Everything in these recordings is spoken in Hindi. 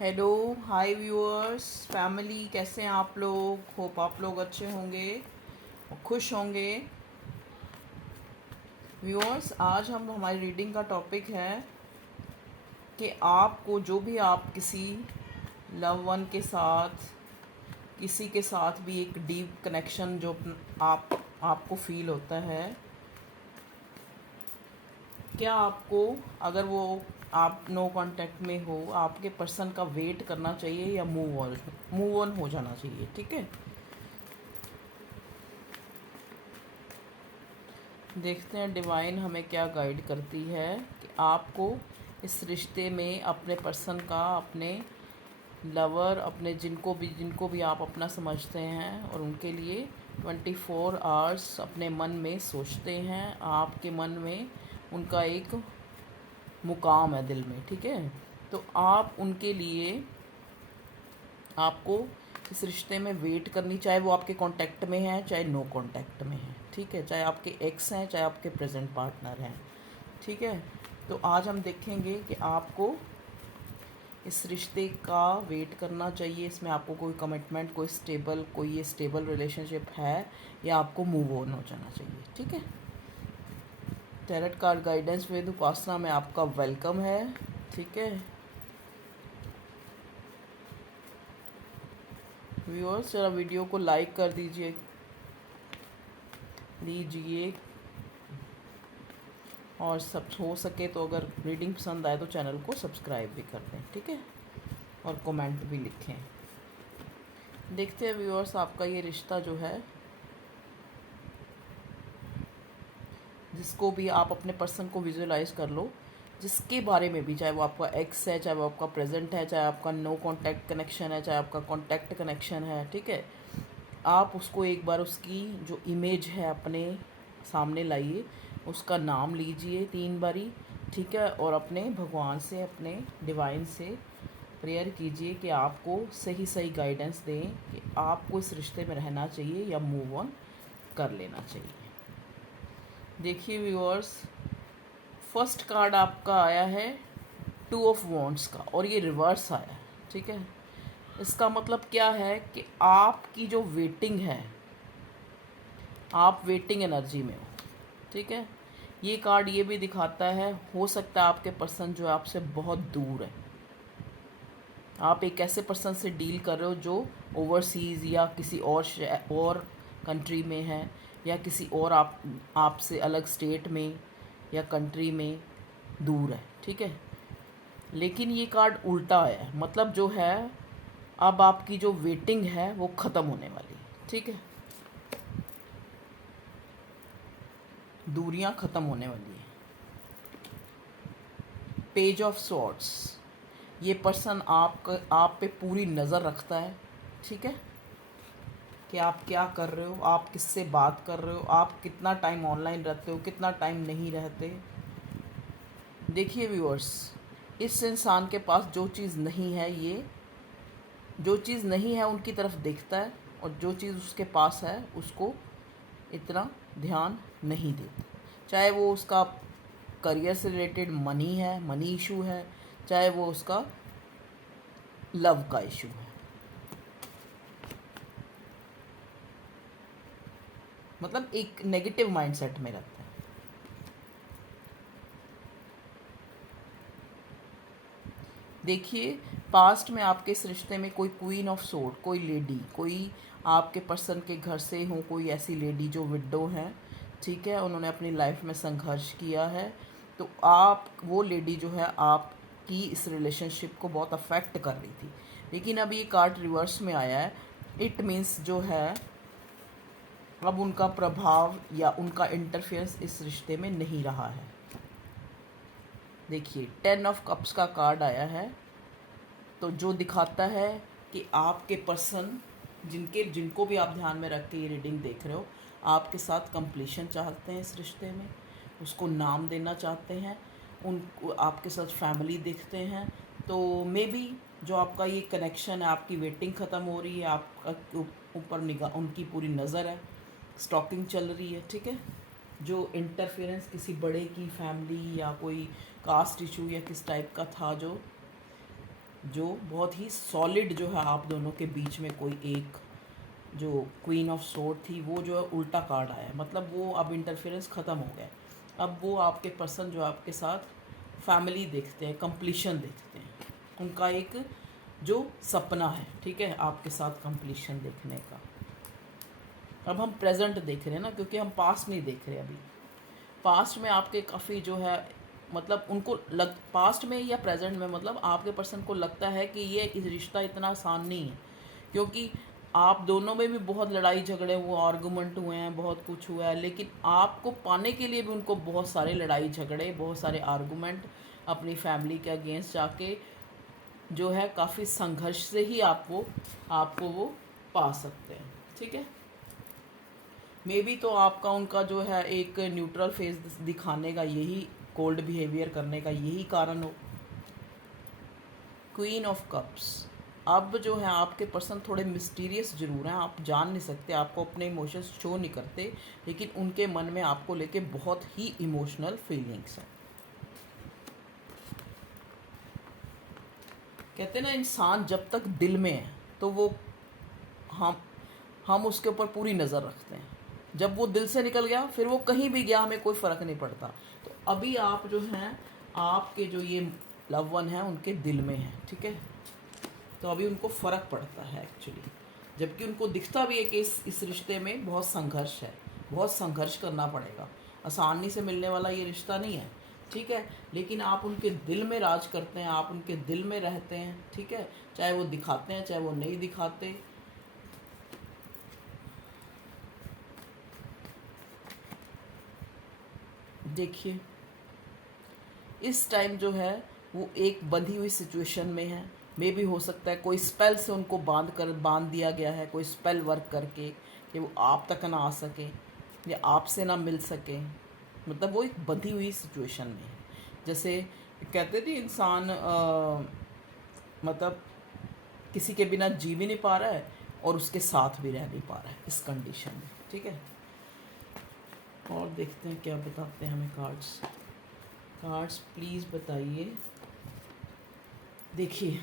हेलो हाय व्यूअर्स फैमिली, कैसे हैं आप लोग। होप आप लोग अच्छे होंगे और खुश होंगे। व्यूअर्स, आज हमारी रीडिंग का टॉपिक है कि आपको जो भी आप किसी लव वन के साथ, किसी के साथ भी एक डीप कनेक्शन जो आपको फील होता है, क्या आपको, अगर वो आप नो कांटेक्ट में हो, आपके पर्सन का वेट करना चाहिए या मूव ऑन हो जाना चाहिए। ठीक है, देखते हैं डिवाइन हमें क्या गाइड करती है कि आपको इस रिश्ते में अपने पर्सन का, अपने लवर, अपने जिनको भी आप अपना समझते हैं और उनके लिए 24 आवर्स अपने मन में सोचते हैं। आपके मन में उनका एक मुकाम है दिल में। ठीक है, तो आप उनके लिए, आपको इस रिश्ते में वेट करनी, चाहे वो आपके कांटेक्ट में है चाहे नो कांटेक्ट में है। ठीक है, चाहे आपके एक्स हैं चाहे आपके प्रेजेंट पार्टनर हैं। ठीक है, तो आज हम देखेंगे कि आपको इस रिश्ते का वेट करना चाहिए, इसमें आपको कोई कमिटमेंट, कोई ये स्टेबल रिलेशनशिप है, या आपको मूव ऑन हो जाना चाहिए। ठीक है, टैरेट कार्ड गाइडेंस विद उपासना में आपका वेलकम है। ठीक है व्यूअर्स, जरा वीडियो को लाइक कर लीजिए और सब हो सके तो अगर रीडिंग पसंद आए तो चैनल को सब्सक्राइब भी कर दें। ठीक है, और कमेंट भी लिखें। देखते हैं व्यूअर्स, आपका ये रिश्ता जो है, जिसको भी आप अपने पर्सन को विजुअलाइज कर लो, जिसके बारे में भी, चाहे वो आपका एक्स है, चाहे वो आपका प्रेजेंट है, चाहे आपका नो कांटेक्ट कनेक्शन है, चाहे आपका कांटेक्ट कनेक्शन है। ठीक है, आप उसको एक बार उसकी जो इमेज है अपने सामने लाइए, उसका नाम लीजिए 3 बारी। ठीक है, और अपने भगवान से, अपने डिवाइन से प्रेयर कीजिए कि आपको सही सही गाइडेंस दें कि आपको इस रिश्ते में रहना चाहिए या मूव ऑन कर लेना चाहिए। देखिए व्यूअर्स, फर्स्ट कार्ड आपका आया है 2 ऑफ वॉन्ड्स का, और ये रिवर्स आया है। ठीक है, इसका मतलब क्या है कि आपकी जो वेटिंग है, आप वेटिंग एनर्जी में हो। ठीक है, ये कार्ड ये भी दिखाता है, हो सकता है आपके पर्सन जो है आपसे बहुत दूर है। आप एक ऐसे पर्सन से डील कर रहे हो जो ओवरसीज़ या किसी और कंट्री में है, या किसी और आपसे अलग स्टेट में या कंट्री में दूर है। ठीक है, लेकिन ये कार्ड उल्टा है, मतलब जो है, अब आपकी जो वेटिंग है वो ख़त्म होने वाली है। ठीक है, दूरियां ख़त्म होने वाली है। पेज ऑफ सॉर्ड्स, ये पर्सन आप पे पूरी नज़र रखता है। ठीक है, कि आप क्या कर रहे हो, आप किससे बात कर रहे हो, आप कितना टाइम ऑनलाइन रहते हो, कितना टाइम नहीं रहते। देखिए व्यूअर्स, इस इंसान के पास जो चीज़ नहीं है, ये जो चीज़ नहीं है उनकी तरफ देखता है, और जो चीज़ उसके पास है उसको इतना ध्यान नहीं देता। चाहे वो उसका करियर से रिलेटेड मनी है, मनी इशू है, चाहे वो उसका लव का इशू है। मतलब एक नेगेटिव माइंडसेट में रहता है। देखिए, पास्ट में आपके इस रिश्ते में कोई क्वीन ऑफ सोर्ड, कोई लेडी, कोई आपके पर्सन के घर से हो, कोई ऐसी लेडी जो विडो हैं। ठीक है, उन्होंने अपनी लाइफ में संघर्ष किया है, तो आप, वो लेडी जो है आपकी इस रिलेशनशिप को बहुत अफेक्ट कर रही थी। लेकिन अब ये कार्ड रिवर्स में आया है। इट मीन्स जो है, अब उनका प्रभाव या उनका इंटरफेरेंस इस रिश्ते में नहीं रहा है। देखिए, 10 ऑफ कप्स का कार्ड आया है, तो जो दिखाता है कि आपके पर्सन, जिनको भी आप ध्यान में रख के ये रीडिंग देख रहे हो, आपके साथ कंप्लीशन चाहते हैं इस रिश्ते में, उसको नाम देना चाहते हैं, उनको आपके साथ फैमिली देखते हैं। तो मे बी जो आपका ये कनेक्शन है, आपकी वेटिंग ख़त्म हो रही है, आपका ऊपर निगाह, उनकी पूरी नज़र है, स्टॉकिंग चल रही है। ठीक है, जो इंटरफेरेंस किसी बड़े की फैमिली या कोई कास्ट इशू या किस टाइप का था, जो जो बहुत ही सॉलिड जो है आप दोनों के बीच में कोई एक जो क्वीन ऑफ सोर्ड थी वो जो है उल्टा कार्ड आया, मतलब वो अब इंटरफेरेंस ख़त्म हो गया। अब वो आपके पर्सन जो आपके साथ फैमिली देखते हैं, कंप्लीशन देखते हैं, उनका एक जो सपना है, ठीक है, आपके साथ कंप्लीशन देखने का। अब हम प्रेजेंट देख रहे हैं ना, क्योंकि हम पास्ट नहीं देख रहे अभी। पास्ट में आपके काफ़ी जो है मतलब उनको लग पास्ट में या प्रेजेंट में मतलब आपके पर्सन को लगता है कि ये रिश्ता इतना आसान नहीं है, क्योंकि आप दोनों में भी बहुत लड़ाई झगड़े हुए, आर्गूमेंट हुए हैं, बहुत कुछ हुआ है, लेकिन आपको पाने के लिए भी उनको बहुत सारे लड़ाई झगड़े, बहुत सारे आर्गूमेंट, अपनी फैमिली के अगेंस्ट जाके जो है काफ़ी संघर्ष से ही आपको वो पा सकते हैं, ठीक है। मे बी तो आपका उनका जो है एक न्यूट्रल फेस दिखाने का यही, कोल्ड बिहेवियर करने का यही कारण हो। क्वीन ऑफ कप्स, अब जो है आपके पर्सन थोड़े मिस्टीरियस जरूर हैं, आप जान नहीं सकते, आपको अपने इमोशंस शो नहीं करते, लेकिन उनके मन में आपको लेके बहुत ही इमोशनल फीलिंग्स हैं। कहते हैं ना, इंसान जब तक दिल में है तो वो हम उसके ऊपर पूरी नज़र रखते हैं, जब वो दिल से निकल गया फिर वो कहीं भी गया हमें कोई फ़र्क नहीं पड़ता। तो अभी आप जो हैं, आपके जो ये लव वन है उनके दिल में है, ठीक है, तो अभी उनको फ़र्क पड़ता है एक्चुअली, जबकि उनको दिखता भी है कि इस रिश्ते में बहुत संघर्ष है, बहुत संघर्ष करना पड़ेगा, आसानी से मिलने वाला ये रिश्ता नहीं है, ठीक है, लेकिन आप उनके दिल में राज करते हैं, आप उनके दिल में रहते हैं, ठीक है, चाहे वो दिखाते हैं चाहे वो नहीं दिखाते। देखिए इस टाइम जो है वो एक बंधी हुई सिचुएशन में है, मे भी हो सकता है कोई स्पेल से उनको बांध दिया गया है, कोई स्पेल वर्क करके कि वो आप तक ना आ सके या आपसे ना मिल सके, मतलब वो एक बंधी हुई सिचुएशन में है। जैसे कहते थे इंसान मतलब किसी के बिना जी भी नहीं पा रहा है और उसके साथ भी रह नहीं पा रहा है इस कंडीशन में, ठीक है। और देखते हैं क्या बताते हैं हमें कार्ड्स प्लीज़ बताइए। देखिए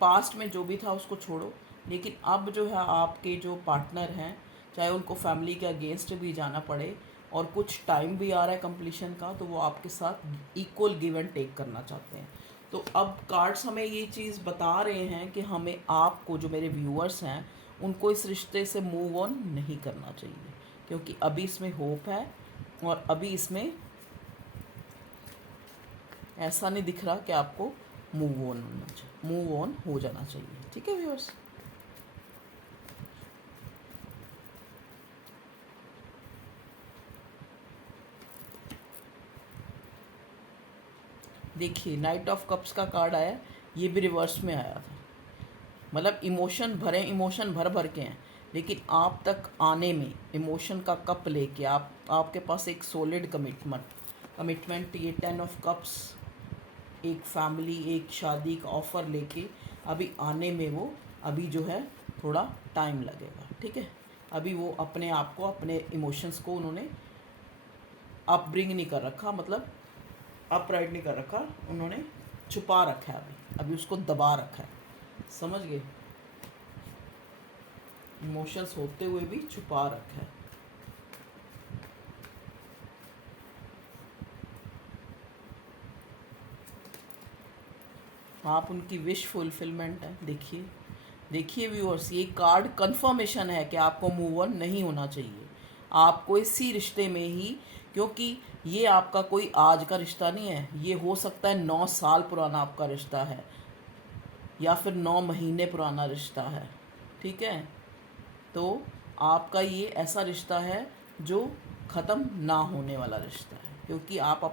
पास्ट में जो भी था उसको छोड़ो, लेकिन अब जो है आपके जो पार्टनर हैं, चाहे उनको फैमिली के अगेंस्ट भी जाना पड़े और कुछ टाइम भी आ रहा है कंप्लीशन का, तो वो आपके साथ इक्वल गिव एंड टेक करना चाहते हैं। तो अब कार्ड्स हमें ये चीज़ बता रहे हैं कि हमें आपको, जो मेरे व्यूअर्स हैं, उनको इस रिश्ते से मूव ऑन नहीं करना चाहिए, क्योंकि अभी इसमें होप है और अभी इसमें ऐसा नहीं दिख रहा कि आपको मूव ऑन हो जाना चाहिए, ठीक है व्यूअर्स। देखिए नाइट ऑफ कप्स का कार्ड आया, ये भी रिवर्स में आया था, मतलब इमोशन भर भर के हैं, लेकिन आप तक आने में इमोशन का कप लेके आपके पास एक सॉलिड कमिटमेंट ये 10 ऑफ कप्स, एक फैमिली, एक शादी का ऑफ़र लेके अभी आने में वो अभी जो है थोड़ा टाइम लगेगा, ठीक है। अभी वो अपने आप को, अपने इमोशंस को उन्होंने अपब्रिंग नहीं कर रखा, मतलब अपराइट नहीं कर रखा, उन्होंने छुपा रखा है, अभी उसको दबा रखा है, समझ गए, इमोशंस होते हुए भी छुपा रखा है। आप उनकी विश फुलफिलमेंट है। देखिए व्यूअर्स, ये कार्ड कंफर्मेशन है कि आपको मूव ऑन नहीं होना चाहिए, आपको इसी रिश्ते में ही, क्योंकि ये आपका कोई आज का रिश्ता नहीं है, ये हो सकता है 9 साल पुराना आपका रिश्ता है या फिर 9 महीने पुराना रिश्ता है, ठीक है। तो आपका ये ऐसा रिश्ता है जो ख़त्म ना होने वाला रिश्ता है, क्योंकि आप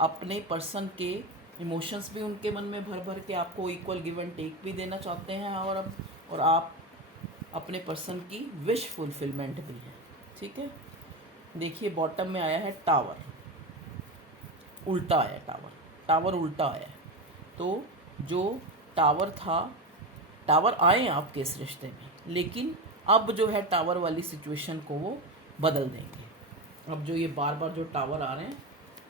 अपने पर्सन के इमोशंस भी उनके मन में भर भर के आपको इक्वल गिव एंड टेक भी देना चाहते हैं, और आप अपने पर्सन की विश फुलफिलमेंट भी है, ठीक है। देखिए बॉटम में आया है टावर, उल्टा आया टावर उल्टा आया है। तो जो टावर था, टावर आए आपके इस रिश्ते में, लेकिन अब जो है टावर वाली सिचुएशन को वो बदल देंगे। अब जो ये बार बार जो टावर आ रहे हैं,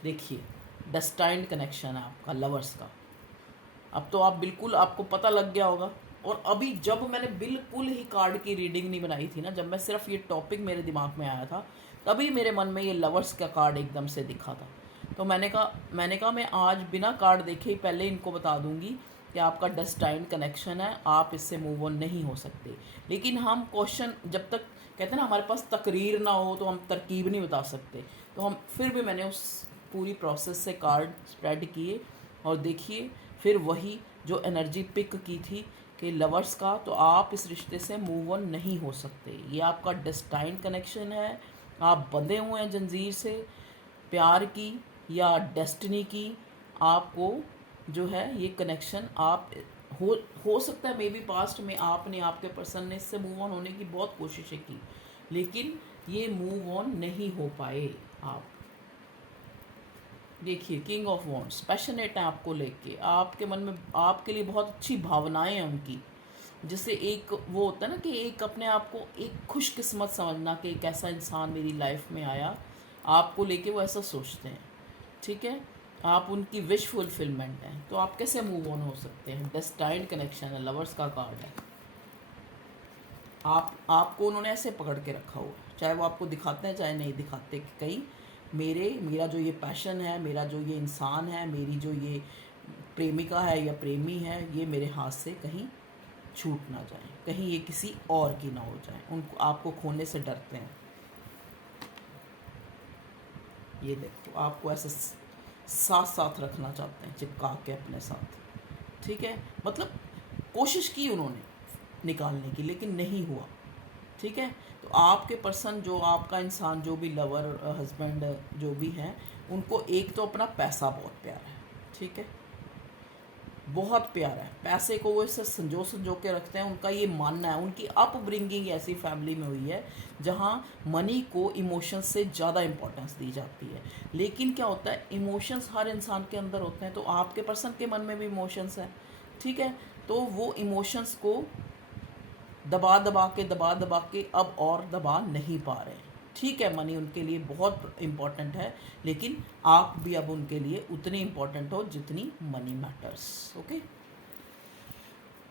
देखिए डेस्टाइन्ड कनेक्शन है आपका लवर्स का, अब तो आप बिल्कुल, आपको पता लग गया होगा। और अभी जब मैंने बिल्कुल ही कार्ड की रीडिंग नहीं बनाई थी ना, जब मैं सिर्फ ये टॉपिक मेरे दिमाग में आया था, तभी मेरे मन में ये लवर्स का कार्ड एकदम से दिखा था। तो मैंने कहा मैं आज बिना कार्ड देखे ही पहले इनको बता दूंगी कि आपका डेस्टाइन्ड कनेक्शन है, आप इससे मूव ऑन नहीं हो सकते। लेकिन हम क्वेश्चन, जब तक कहते हैं ना हमारे पास तकरीर ना हो तो हम तरकीब नहीं बता सकते। तो हम फिर भी मैंने उस पूरी प्रोसेस से कार्ड स्प्रेड किए और देखिए फिर वही जो एनर्जी पिक की थी कि लवर्स का, तो आप इस रिश्ते से मूव ऑन नहीं हो सकते। ये आपका डेस्टाइन्ड कनेक्शन है, आप बंधे हुए हैं जंजीर से प्यार की या डेस्टिनी की। आपको जो है ये कनेक्शन आप हो सकता है मे बी पास्ट में आपने, आपके पर्सन ने इससे मूव ऑन होने की बहुत कोशिशें की, लेकिन ये मूव ऑन नहीं हो पाए। आप देखिए किंग ऑफ वॉन्ड्स पैशनेट है आपको लेके, आपके मन में आपके लिए बहुत अच्छी भावनाएं हैं उनकी। जैसे एक वो होता है ना कि एक अपने आप को एक खुशकिस्मत समझना कि एक ऐसा इंसान मेरी लाइफ में आया, आपको लेके वो ऐसा सोचते हैं। ठीक है, आप उनकी विश फुलफिलमेंट हैं। तो आप कैसे मूव ऑन हो सकते हैं? डेस्टाइन्ड कनेक्शन है, लवर्स का कार्ड है। आपको उन्होंने ऐसे पकड़ के रखा हुआ, चाहे वो आपको दिखाते हैं चाहे नहीं दिखाते, कि कहीं मेरा जो ये पैशन है, मेरा जो ये इंसान है, मेरी जो ये प्रेमिका है या प्रेमी है, ये मेरे हाथ से कहीं छूट ना जाए, कहीं ये किसी और की ना हो जाए। उनको आपको खोने से डरते हैं। ये देखो आपको ऐसे साथ साथ रखना चाहते हैं, चिपका के अपने साथ। ठीक है, मतलब कोशिश की उन्होंने निकालने की, लेकिन नहीं हुआ। ठीक है, तो आपके पर्सन, जो आपका इंसान, जो भी लवर हस्बैंड जो भी हैं, उनको एक तो अपना पैसा बहुत प्यारा है। ठीक है, बहुत प्यारा है, पैसे को वो इससे संजो के रखते हैं। उनका ये मानना है, उनकी अपब्रिंगिंग ऐसी फैमिली में हुई है जहाँ मनी को इमोशंस से ज़्यादा इम्पोर्टेंस दी जाती है। लेकिन क्या होता है, इमोशंस हर इंसान के अंदर होते हैं, तो आपके पर्सन के मन में भी इमोशंस हैं। ठीक है, तो वो इमोशंस को दबा दबा के अब और दबा नहीं पा रहे हैं। ठीक है, मनी उनके लिए बहुत इम्पॉर्टेंट है, लेकिन आप भी अब उनके लिए उतनी इम्पॉर्टेंट हो जितनी मनी मैटर्स। ओके,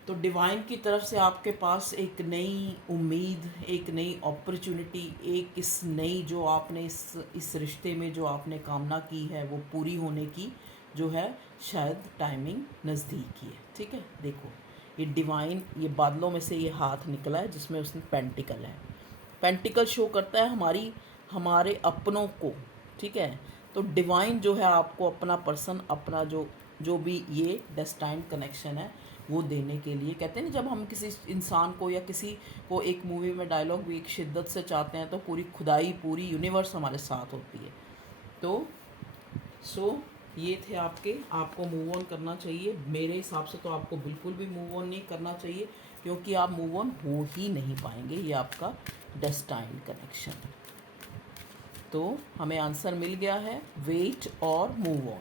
तो डिवाइन की तरफ से आपके पास एक नई उम्मीद, एक नई अपॉर्चुनिटी, एक इस नई जो आपने इस रिश्ते में जो आपने कामना की है वो पूरी होने की जो है शायद टाइमिंग नज़दीक ही है। ठीक है, देखो ये डिवाइन, ये बादलों में से ये हाथ निकला है जिसमें उसमें पेंटिकल है। पेंटिकल शो करता है हमारे अपनों को। ठीक है, तो डिवाइन जो है आपको अपना पर्सन, अपना जो भी ये डेस्टाइन्ड कनेक्शन है वो देने के लिए, कहते हैं ना जब हम किसी इंसान को या किसी को, एक मूवी में डायलॉग भी एक शिद्दत से चाहते हैं तो पूरी खुदाई, पूरी यूनिवर्स हमारे साथ होती है। तो ये थे आपको मूव ऑन करना चाहिए। मेरे हिसाब से तो आपको बिल्कुल भी मूव ऑन नहीं करना चाहिए, क्योंकि आप मूव ऑन हो ही नहीं पाएंगे। ये आपका डेस्टाइन्ड कनेक्शन है। तो हमें आंसर मिल गया है, वेट और मूव ऑन।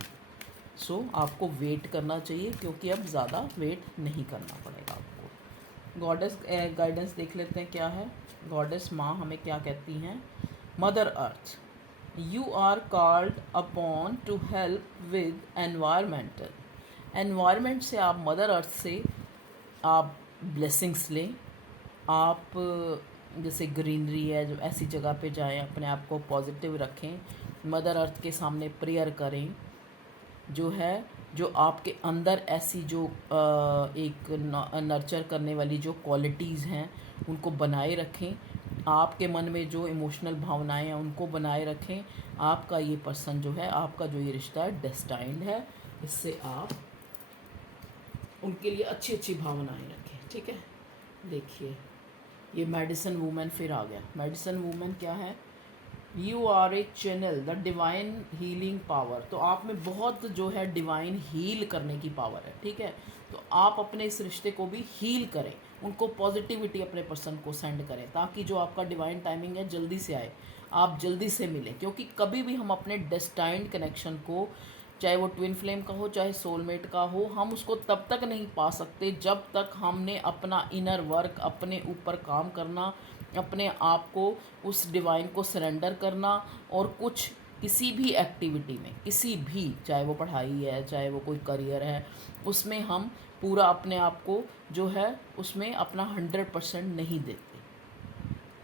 आपको वेट करना चाहिए, क्योंकि अब ज़्यादा वेट नहीं करना पड़ेगा आपको। गॉडेस गाइडेंस देख लेते हैं क्या है। गॉडेस माँ हमें क्या कहती हैं। Mother earth, you are called upon to help with environment से आप मदर अर्थ से आप ब्लेसिंग्स लें। आप जैसे ग्रीनरी है, जो ऐसी जगह पे जाएं, अपने आप को पॉजिटिव रखें, मदर अर्थ के सामने प्रेयर करें। जो आपके अंदर ऐसी जो एक नर्चर करने वाली जो क्वालिटीज़ हैं उनको बनाए रखें। आपके मन में जो इमोशनल भावनाएं हैं उनको बनाए रखें। आपका ये पर्सन जो है, आपका जो ये रिश्ता है डेस्टाइन्ड है, इससे आप उनके लिए अच्छी अच्छी भावनाएं रखें। ठीक है, देखिए ये मेडिसिन वूमेन फिर आ गया। मेडिसिन वूमेन क्या है, you are a channel the divine healing power. तो आप में बहुत जो है डिवाइन हील करने की पावर है। ठीक है, तो आप अपने इस रिश्ते को भी हील करें, उनको पॉजिटिविटी अपने पर्सन को सेंड करें, ताकि जो आपका डिवाइन टाइमिंग है जल्दी से आए, आप जल्दी से मिलें। क्योंकि कभी भी हम अपने डेस्टाइन्ड कनेक्शन को, चाहे वो ट्विन फ्लेम का हो चाहे सोलमेट का हो, हम उसको तब तक नहीं पा सकते जब तक हमने अपना इनर वर्क, अपने ऊपर काम करना, अपने आप को उस डिवाइन को सरेंडर करना और कुछ किसी भी एक्टिविटी में, किसी भी, चाहे वो पढ़ाई है, चाहे वो कोई करियर है, उसमें हम पूरा अपने आप को जो है उसमें अपना 100% नहीं देते,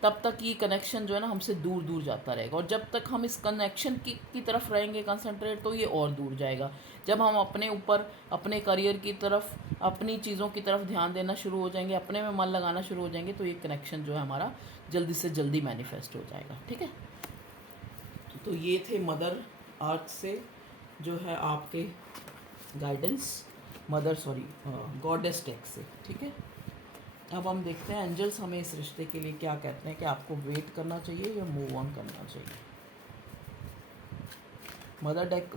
तब तक ये कनेक्शन जो है ना हमसे दूर दूर जाता रहेगा। और जब तक हम इस कनेक्शन की तरफ रहेंगे कंसंट्रेट, तो ये और दूर जाएगा। जब हम अपने ऊपर, अपने करियर की तरफ, अपनी चीज़ों की तरफ ध्यान देना शुरू हो जाएंगे, अपने में मन लगाना शुरू हो जाएंगे, तो ये कनेक्शन जो है हमारा जल्दी से जल्दी मैनिफेस्ट हो जाएगा। ठीक है, तो ये थे मदर अर्थ से जो है आपके गाइडेंस, गॉडेस टेक से। ठीक है, अब हम देखते हैं एंजल्स हमें इस रिश्ते के लिए क्या कहते हैं, कि आपको वेट करना चाहिए या मूव ऑन करना चाहिए। मदर डेक,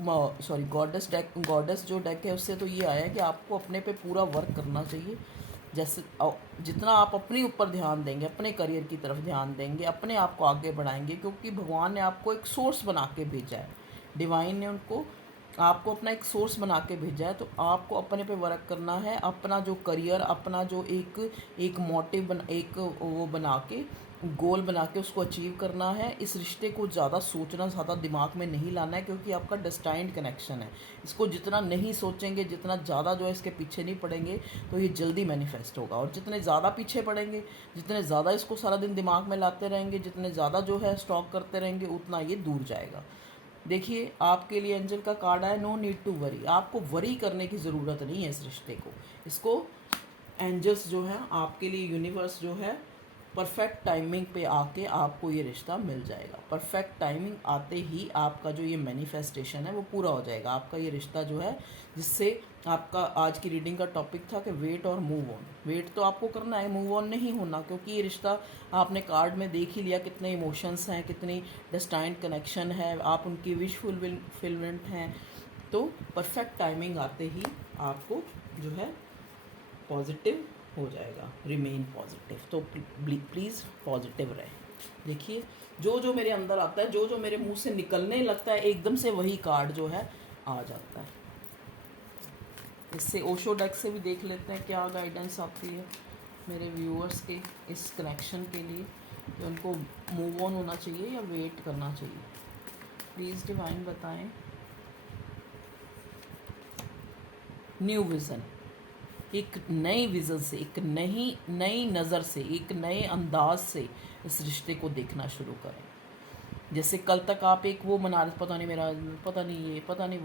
गॉडेस जो डेक है उससे तो ये आया है कि आपको अपने पे पूरा वर्क करना चाहिए। जैसे जितना आप अपने ऊपर ध्यान देंगे, अपने करियर की तरफ ध्यान देंगे, अपने आप को आगे बढ़ाएंगे, क्योंकि भगवान ने आपको एक सोर्स बना के भेजा है, डिवाइन ने उनको आपको अपना एक सोर्स बना के भेजा है। तो आपको अपने पे वर्क करना है, अपना जो करियर, अपना जो एक मोटिव एक वो बना के, गोल बना के उसको अचीव करना है। इस रिश्ते को ज़्यादा सोचना, ज़्यादा दिमाग में नहीं लाना है, क्योंकि आपका डेस्टाइन्ड कनेक्शन है। इसको जितना नहीं सोचेंगे, जितना ज़्यादा जो है इसके पीछे नहीं पड़ेंगे, तो ये जल्दी मैनिफेस्ट होगा। और जितने ज़्यादा पीछे पड़ेंगे, जितने ज़्यादा इसको सारा दिन दिमाग में लाते रहेंगे, जितने ज़्यादा जो है स्टॉक करते रहेंगे, उतना ये दूर जाएगा। देखिए, आपके लिए एंजल का कार्ड है नो नीड टू वरी। आपको वरी करने की ज़रूरत नहीं है इस रिश्ते को। इसको एंजल्स जो है आपके लिए, यूनिवर्स जो है परफेक्ट टाइमिंग पे आके आपको ये रिश्ता मिल जाएगा। परफेक्ट टाइमिंग आते ही आपका जो ये मैनिफेस्टेशन है वो पूरा हो जाएगा। आपका ये रिश्ता जो है, जिससे आपका आज की रीडिंग का टॉपिक था कि वेट और मूव ऑन। वेट तो आपको करना है, मूव ऑन नहीं होना, क्योंकि ये रिश्ता आपने कार्ड में देख ही लिया कितने इमोशंस हैं, कितनी डेस्टाइन्ड कनेक्शन है, आप उनकी विश फुलफिलमेंट हैं। तो परफेक्ट टाइमिंग आते ही आपको जो है पॉजिटिव हो जाएगा, रिमेन पॉजिटिव। तो प्लीज़ पॉजिटिव रहे। देखिए, जो जो मेरे अंदर आता है, जो जो मेरे मुंह से निकलने लगता है, एकदम से वही कार्ड जो है आ जाता है। इससे ओशो डेक से भी देख लेते हैं क्या गाइडेंस आती है मेरे व्यूअर्स के इस कनेक्शन के लिए, कि उनको मूव ऑन होना चाहिए या वेट करना चाहिए। प्लीज़ डिवाइन बताएं। न्यू विज़न, एक नई विज़न से, एक नई नज़र से, एक नए अंदाज से इस रिश्ते को देखना शुरू करें। जैसे कल तक आप एक वो मना रहे, पता नहीं मेरा, पता नहीं ये, पता नहीं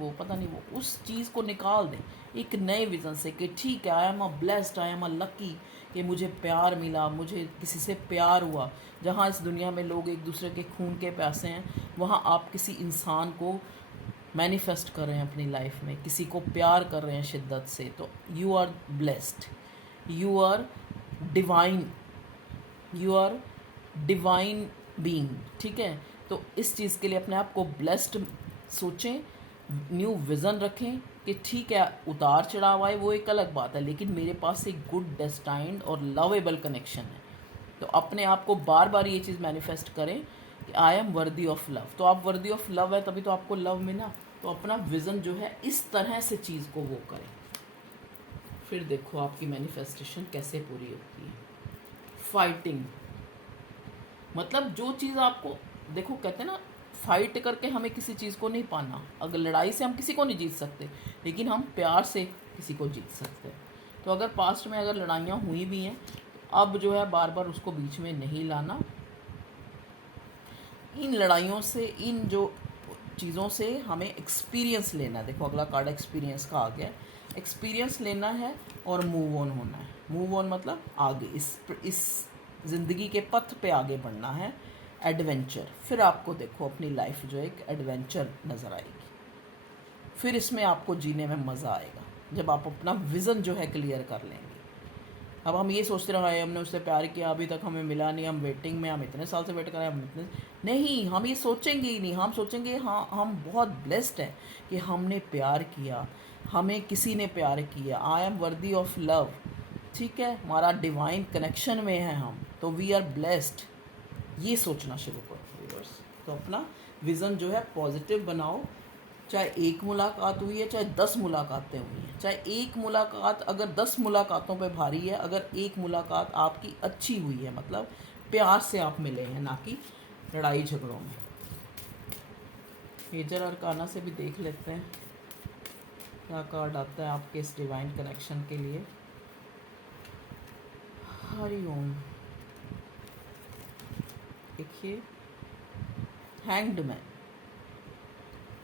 वो, उस चीज़ को निकाल दें एक नए विज़न से, कि ठीक है, I am a blessed, I am a lucky, कि मुझे प्यार मिला, मुझे किसी से प्यार हुआ। जहाँ इस दुनिया में लोग एक दूसरे के खून के प्यासे हैं, वहाँ आप किसी इंसान को मैनिफेस्ट कर रहे हैं अपनी लाइफ में, किसी को प्यार कर रहे हैं शिद्दत से, तो you are blessed, you are divine, you are divine being. ठीक है, तो इस चीज़ के लिए अपने आप को ब्लेस्ड सोचें, न्यू विज़न रखें कि ठीक है, उतार चढ़ाव आए वो एक अलग बात है, लेकिन मेरे पास एक गुड डेस्टाइन्ड और लवेबल कनेक्शन है। तो अपने आप को बार बार ये चीज़ मैनिफेस्ट करें कि I am worthy of love. तो आप वर्दी ऑफ लव है, तभी तो आपको लव मिला। तो अपना विज़न जो है इस तरह से चीज़ को वो करें, फिर देखो आपकी मैनिफेस्टेशन कैसे पूरी होती है। फाइटिंग मतलब जो चीज़ आपको, देखो कहते हैं ना, फाइट करके हमें किसी चीज़ को नहीं पाना। अगर लड़ाई से हम किसी को नहीं जीत सकते, लेकिन हम प्यार से किसी को जीत सकते हैं। तो अगर पास्ट में अगर लड़ाइयाँ हुई भी हैं, तो अब जो है बार बार उसको बीच में नहीं लाना। इन लड़ाइयों से, इन जो चीज़ों से हमें एक्सपीरियंस लेना है। देखो अगला कार्ड एक्सपीरियंस का आ गया। एक्सपीरियंस लेना है और मूव ऑन होना है। मूव ऑन मतलब आगे इस ज़िंदगी के पथ पे आगे बढ़ना है। एडवेंचर, फिर आपको देखो अपनी लाइफ जो एक एडवेंचर नज़र आएगी, फिर इसमें आपको जीने में मज़ा आएगा जब आप अपना विज़न जो है क्लियर कर लेंगे। अब हम ये सोचते रहे हमने उससे प्यार किया, अभी तक हमें मिला नहीं, हम वेटिंग में, हम इतने साल से वेट कर रहे हैं, हम इतने नहीं, हम ये सोचेंगे ही नहीं। हम सोचेंगे हाँ, हम बहुत ब्लेस्ड हैं कि हमने प्यार किया, हमें किसी ने प्यार किया, I am worthy of love. ठीक है, हमारा डिवाइन कनेक्शन में है हम, तो वी आर ब्लेस्ड। ये सोचना शुरू करो व्यूअर्स। तो अपना विज़न जो है पॉजिटिव बनाओ। चाहे एक मुलाकात हुई है, चाहे 10 मुलाकातें हुई हैं, चाहे एक मुलाकात अगर 10 मुलाकातों पे भारी है, अगर एक मुलाकात आपकी अच्छी हुई है, मतलब प्यार से आप मिले हैं, ना कि लड़ाई झगड़ों में। मेजर अरकाना से भी देख लेते हैं क्या कार्ड आता है आपके इस डिवाइन कनेक्शन के लिए। हरिओम। देखिए, हैंग्ड मैन।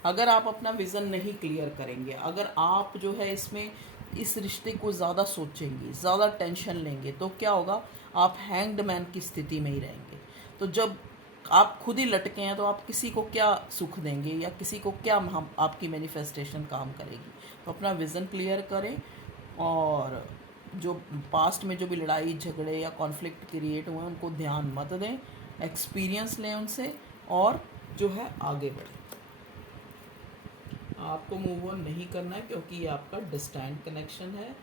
अगर आप अपना विज़न नहीं क्लियर करेंगे, अगर आप जो है इसमें इस रिश्ते को ज़्यादा सोचेंगे, ज़्यादा टेंशन लेंगे, तो क्या होगा, आप हैंग्ड मैन की स्थिति में ही रहेंगे। तो जब आप खुद ही लटके हैं तो आप किसी को क्या सुख देंगे या किसी को क्या हम आपकी मैनिफेस्टेशन काम करेगी। तो अपना विज़न क्लियर करें और जो पास्ट में जो भी लड़ाई झगड़े या कॉन्फ्लिक्ट क्रिएट हुए हैं उनको ध्यान मत दें, एक्सपीरियंस लें उनसे और जो है आगे बढ़ें। आपको मूव ऑन नहीं करना है क्योंकि ये आपका डिस्टेंट कनेक्शन है,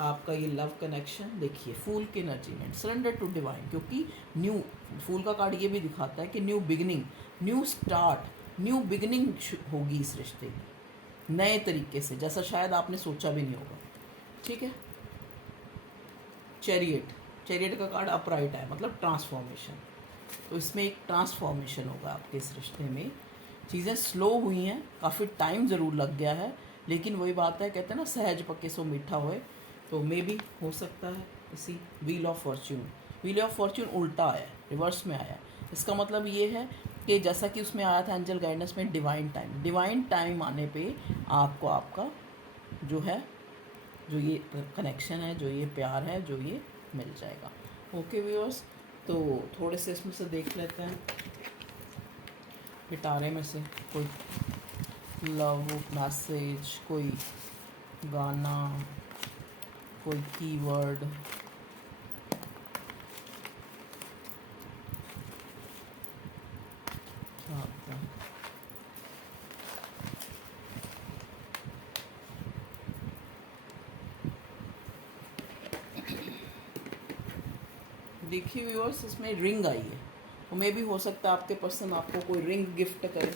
आपका ये लव कनेक्शन। देखिए फूल की एनर्जी में सरेंडर टू डिवाइन, क्योंकि न्यू फूल का कार्ड ये भी दिखाता है कि new beginning, new start, new beginning होगी इस रिश्ते की नए तरीके से, जैसा शायद आपने सोचा भी नहीं होगा। ठीक है। चैरियट, चैरियट का कार्ड अपराइट है, मतलब ट्रांसफॉर्मेशन। तो इसमें एक ट्रांसफॉर्मेशन होगा आपके इस रिश्ते में। चीज़ें स्लो हुई हैं, काफ़ी टाइम ज़रूर लग गया है, लेकिन वही बात है, कहते हैं ना सहज पके सो मीठा होए। तो मे भी हो सकता है इसी wheel of Fortune, wheel of Fortune उल्टा आया, रिवर्स में आया। इसका मतलब ये है कि जैसा कि उसमें आया था एंजल गाइडेंस में डिवाइन टाइम, डिवाइन टाइम आने पे आपको आपका जो है, जो ये कनेक्शन है, जो ये प्यार है, जो ये मिल जाएगा। ओके व्यूअर्स, तो थोड़े से इसमें से देख लेते हैं पिटारे में से कोई लव मैसेज, कोई गाना, कोई कीवर्ड। क्या आता है? देखिए व्यूअर्स, इसमें रिंग आई है, तो मे भी हो सकता है आपके पर्सन आपको कोई रिंग गिफ्ट करे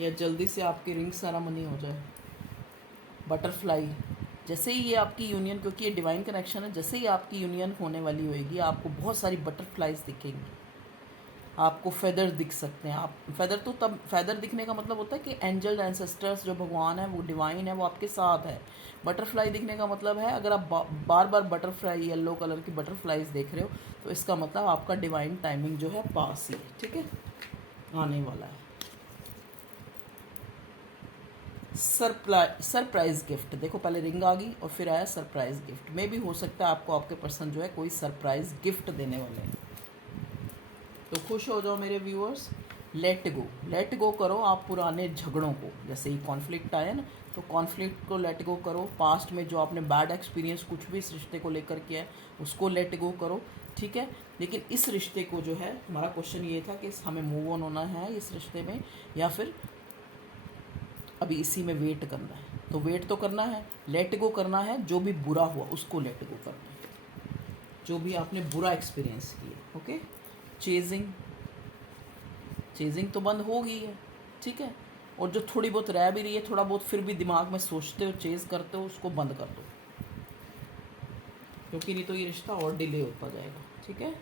या जल्दी से आपकी रिंग सेरेमनी हो जाए। बटरफ्लाई, जैसे ही ये आपकी यूनियन, क्योंकि ये डिवाइन कनेक्शन है, जैसे ही आपकी यूनियन होने वाली होएगी आपको बहुत सारी बटरफ्लाइज दिखेंगी, आपको फेदर दिख सकते हैं। आप फेदर, तो तब फेदर दिखने का मतलब होता है कि एंजल एंसेस्टर्स जो भगवान है, वो डिवाइन है, वो आपके साथ है। बटरफ्लाई दिखने का मतलब है, अगर आप बार बार बटरफ्लाई, येलो कलर की बटरफ्लाइज देख रहे हो, तो इसका मतलब आपका डिवाइन टाइमिंग जो है पास ही है। ठीक है, आने वाला है। सरप्राइज गिफ्ट, देखो पहले रिंग आ गई और फिर आया सरप्राइज गिफ्ट। में भी हो सकता है आपको आपके पर्सन जो है कोई सरप्राइज गिफ्ट देने वाले हैं, तो खुश हो जाओ मेरे viewers. Let go, let go करो आप पुराने झगड़ों को। जैसे ही कॉन्फ्लिक्ट आया ना, तो कॉन्फ्लिक्ट को लेट गो करो। पास्ट में जो आपने बैड एक्सपीरियंस कुछ भी इस रिश्ते को लेकर किया है, उसको लेट गो करो। ठीक है, लेकिन इस रिश्ते को जो है, हमारा क्वेश्चन ये था कि हमें मूव ऑन होना है इस रिश्ते में या फिर अभी इसी में वेट करना है। तो वेट तो करना है, लेट गो करना है। जो भी बुरा हुआ उसको लेट गो करना है, जो भी आपने बुरा एक्सपीरियंस किया। ओके, चेजिंग, चेजिंग तो बंद हो गई है। ठीक है, और जो थोड़ी बहुत रह भी रही है, थोड़ा बहुत फिर भी दिमाग में सोचते हो, चेज करते हो, उसको बंद कर दो, क्योंकि नहीं तो ये रिश्ता और डिले होता जाएगा। ठीक है,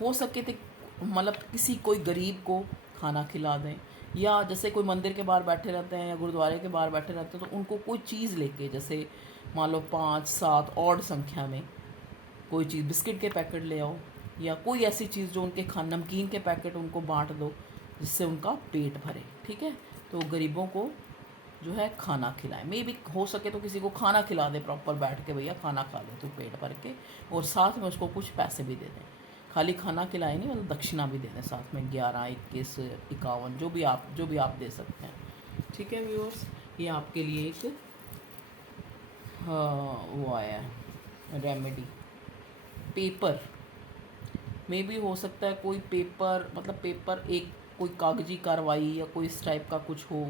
हो सके तो मतलब किसी कोई गरीब को खाना खिला दें, या जैसे कोई मंदिर के बाहर बैठे रहते हैं या गुरुद्वारे के बाहर बैठे रहते हैं, तो उनको कोई चीज़ लेके, जैसे मान लो 5-7 ऑड संख्या में कोई चीज़, बिस्किट के पैकेट ले आओ, या कोई ऐसी चीज़ जो उनके नमकीन के पैकेट उनको बांट दो, जिससे उनका पेट भरे। ठीक है, तो गरीबों को जो है खाना खिलाएं। मे भी हो सके तो किसी को खाना खिला दे प्रॉपर बैठ के, भैया खाना खा ले तो पेट भर के, और साथ में उसको कुछ पैसे भी दे दें। खाली खाना खिलाए नहीं, मतलब दक्षिणा भी दे दें साथ में, 11, 21, 51, जो भी आप दे सकते हैं। ठीक है व्यूअर्स, ये आपके लिए एक वो आया है रेमेडी। पेपर, मे भी हो सकता है कोई पेपर, मतलब पेपर, एक कोई कागजी कार्रवाई या कोई इस टाइप का कुछ हो,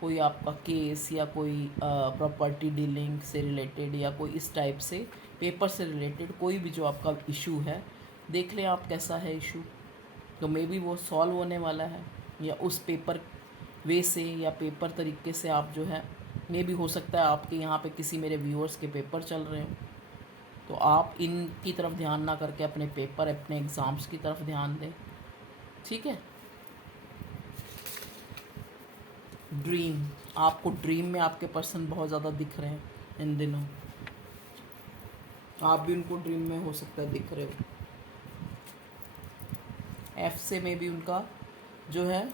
कोई आपका केस या कोई प्रॉपर्टी डीलिंग से रिलेटेड, या कोई इस टाइप से पेपर से रिलेटेड कोई भी जो आपका इशू है, देख लें आप कैसा है इशू, तो मे बी वो सॉल्व होने वाला है। या उस पेपर वे से या पेपर तरीके से आप जो है, मे भी हो सकता है आपके यहाँ पे किसी मेरे व्यूअर्स के पेपर चल रहे हो, तो आप इनकी तरफ ध्यान ना करके अपने पेपर, अपने एग्ज़ाम्स की तरफ ध्यान दें। ठीक है, ड्रीम, आपको ड्रीम में आपके पर्सन बहुत ज़्यादा दिख रहे हैं इन दिनों, आप भी उनको ड्रीम में हो सकता है दिख रहे हो। एफ से में भी उनका जो है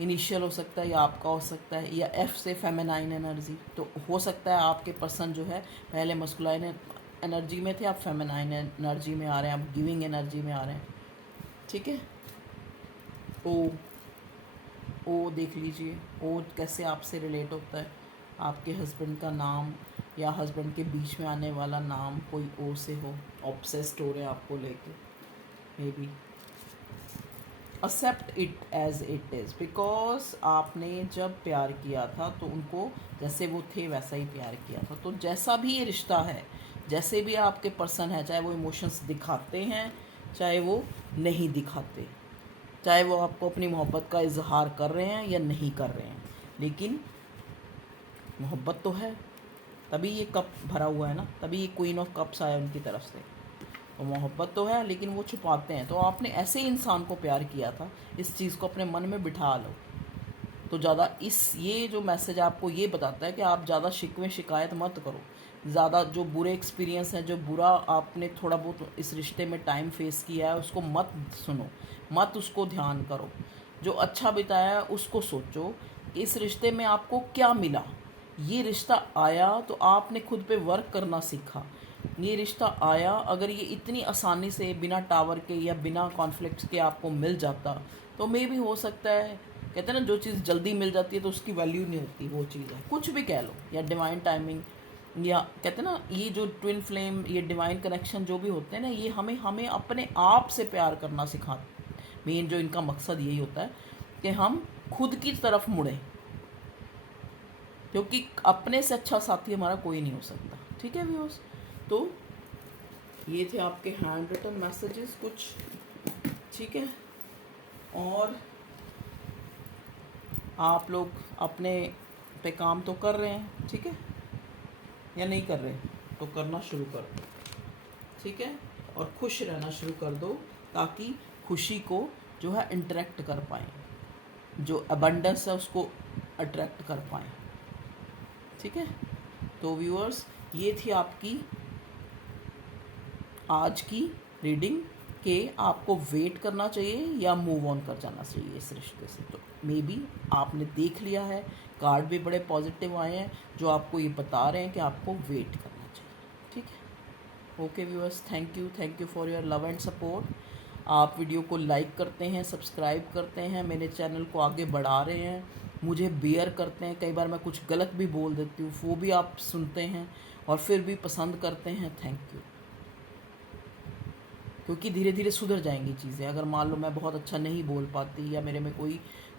इनिशियल हो सकता है या आपका हो सकता है, या एफ से फेमिनाइन एनर्जी, तो हो सकता है आपके पर्सन जो है पहले मस्कुलाइन एनर्जी में थे, आप फेमिनाइन एनर्जी में आ रहे हैं, आप गिविंग एनर्जी में आ रहे हैं, ठीक है। ओ देख लीजिए, ओ कैसे आपसे रिलेट होता है, आपके हस्बैंड का नाम या हस्बैंड के बीच में आने वाला नाम कोई ओ से हो, ऑब्सेस्ड हो रहे हैं आपको लेके, maybe accept it as it is, because आपने जब प्यार किया था तो उनको जैसे वो थे वैसा ही प्यार किया था। तो जैसा भी ये रिश्ता है, जैसे भी आपके पर्सन है, चाहे वो इमोशंस दिखाते हैं चाहे वो नहीं दिखाते, चाहे वो आपको अपनी मोहब्बत का इजहार कर रहे हैं या नहीं कर रहे हैं, लेकिन मोहब्बत तो है, तभी ये कप भरा हुआ है ना, तभी ये क्वीन ऑफ कप्स आया उनकी तरफ से। तो मोहब्बत तो है लेकिन वो छुपाते हैं। तो आपने ऐसे ही इंसान को प्यार किया था, इस चीज़ को अपने मन में बिठा लो। तो ज़्यादा ये जो मैसेज आपको ये बताता है कि आप ज़्यादा शिकवे शिकायत मत करो, ज़्यादा जो बुरे एक्सपीरियंस हैं, जो बुरा आपने थोड़ा बहुत इस रिश्ते में टाइम फेस किया है उसको मत सुनो, मत उसको ध्यान करो। जो अच्छा बिताया है उसको सोचो, इस रिश्ते में आपको क्या मिला। ये रिश्ता आया तो आपने खुद पे वर्क करना सीखा। ये रिश्ता आया, अगर ये इतनी आसानी से बिना टावर के या बिना कॉन्फ्लिक्ट के आपको मिल जाता तो मे भी हो सकता है, कहते हैं ना जो चीज़ जल्दी मिल जाती है तो उसकी वैल्यू नहीं होती, वो चीज़ है, कुछ भी कह लो, या डिवाइन टाइमिंग, या कहते हैं ना ये जो ट्विन फ्लेम, ये डिवाइन कनेक्शन जो भी होते हैं ना, ये हमें हमें अपने आप से प्यार करना सिखाते। मेन जो इनका मकसद यही होता है कि हम खुद की तरफ मुड़ें, क्योंकि अपने से अच्छा साथी हमारा कोई नहीं हो सकता, ठीक है व्यूअर्स। तो ये थे आपके हैंड रिटन मैसेजेस कुछ, ठीक है। और आप लोग अपने पे काम तो कर रहे हैं, ठीक है, या नहीं कर रहे, तो करना शुरू कर दो, ठीक है। और खुश रहना शुरू कर दो ताकि खुशी को जो है इंटरेक्ट कर पाएँ, जो अबंडेंस है उसको अट्रैक्ट कर पाएँ, ठीक है। तो व्यूअर्स ये थी आपकी आज की रीडिंग के आपको वेट करना चाहिए या मूव ऑन कर जाना चाहिए इस रिश्ते से। तो मे बी आपने देख लिया है, कार्ड भी बड़े पॉजिटिव आए हैं जो आपको ये बता रहे हैं कि आपको वेट करना चाहिए, ठीक है। Okay viewers, thank you for your love and support. आप वीडियो को लाइक करते हैं, सब्सक्राइब करते हैं, मेरे चैनल को आगे बढ़ा रहे हैं, मुझे बेयर करते हैं, कई बार मैं कुछ गलत भी बोल देती हूँ वो भी आप सुनते हैं और फिर भी पसंद करते हैं, थैंक यू। क्योंकि धीरे धीरे सुधर जाएंगी चीज़ें। अगर मान लो मैं बहुत अच्छा नहीं बोल पाती या मेरे में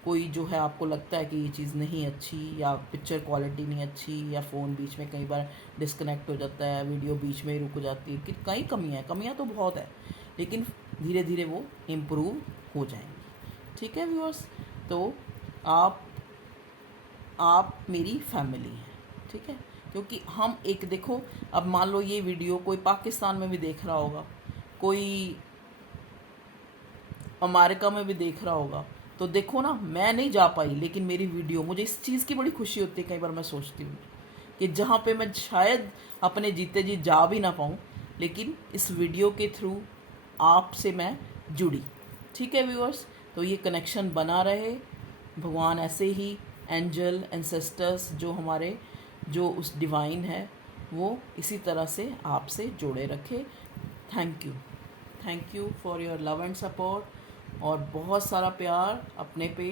कोई जो है आपको लगता है कि ये चीज़ नहीं अच्छी, या पिक्चर क्वालिटी नहीं अच्छी, या फ़ोन बीच में कई बार डिस्कनेक्ट हो जाता है, वीडियो बीच में ही रुक जाती है, कि कई कमियाँ तो बहुत है, लेकिन धीरे धीरे वो इम्प्रूव हो जाएंगी, ठीक है व्यूअर्स। तो आप मेरी फैमिली हैं, ठीक है। क्योंकि हम एक देखो, अब मान लो ये वीडियो कोई पाकिस्तान में भी देख रहा होगा, कोई अमेरिका में भी देख रहा होगा, तो देखो ना, मैं नहीं जा पाई लेकिन मेरी वीडियो, मुझे इस चीज़ की बड़ी खुशी होती है। कई बार मैं सोचती हूँ कि जहाँ पे मैं शायद अपने जीते जी जा भी ना पाऊँ, लेकिन इस वीडियो के थ्रू आपसे मैं जुड़ी, ठीक है व्यूअर्स। तो ये कनेक्शन बना रहे, भगवान ऐसे ही एंजल एंसेस्टर्स जो हमारे जो उस डिवाइन है वो इसी तरह से आपसे जोड़े रखे। Thank you for your love and support, और बहुत सारा प्यार, अपने पे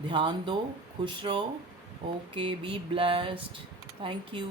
ध्यान दो, खुश रहो। Okay, be blessed, thank you.